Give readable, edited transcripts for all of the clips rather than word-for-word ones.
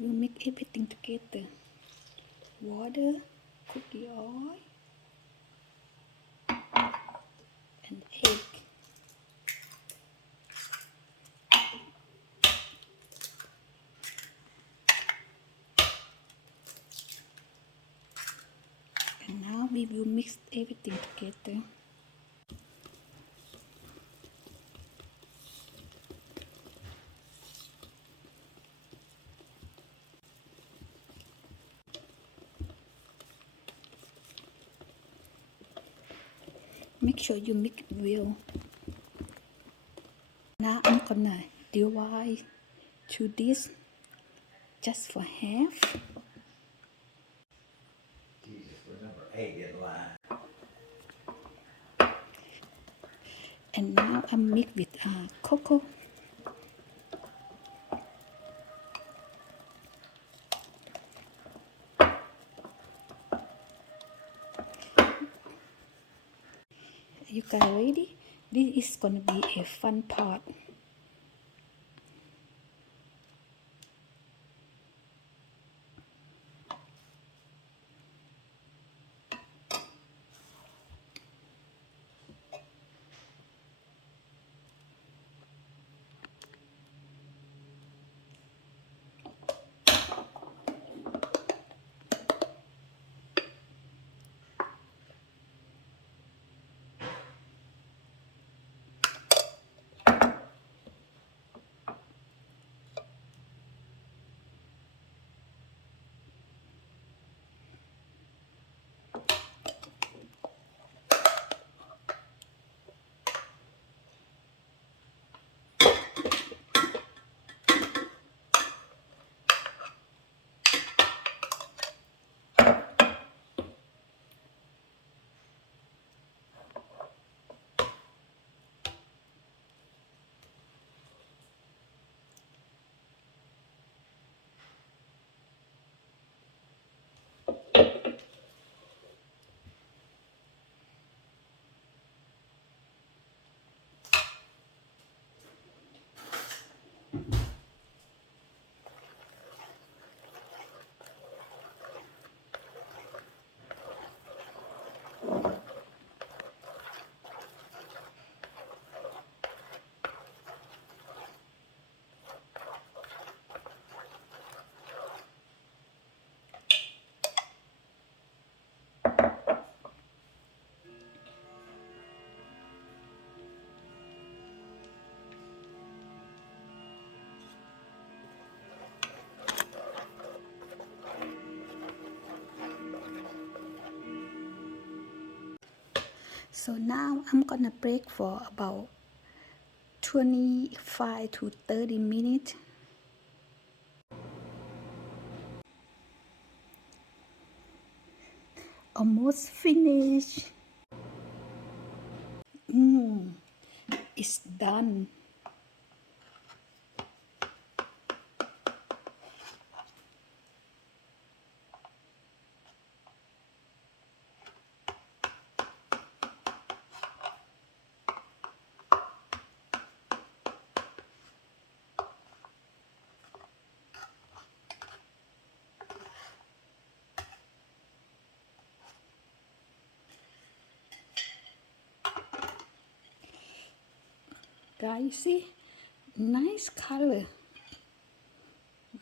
You mix everything together. Water, cookie oil, and egg. And now we will mix everything together. Make sure you mix it well. Now I'm gonna divide to this just for half. Jesus, remember A in line. And now I mix with cocoa. You guys ready? This is gonna be a fun part. So now I'm gonna bake for about 25 to 30 minutes. Almost finished. It's done. Guys, you see? Nice color.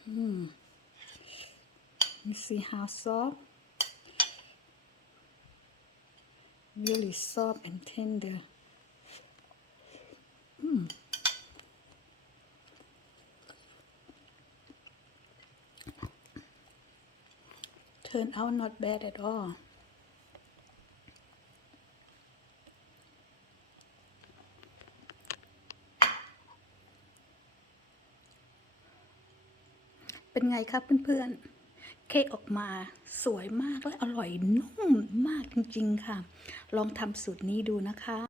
You see how soft? Really soft and tender. Turned out not bad at all.เป็นไงครับเพื่อนๆเค้กออกมาสวยมากและอร่อยนุ่มมากจริงๆค่ะลองทำสูตรนี้ดูนะคะ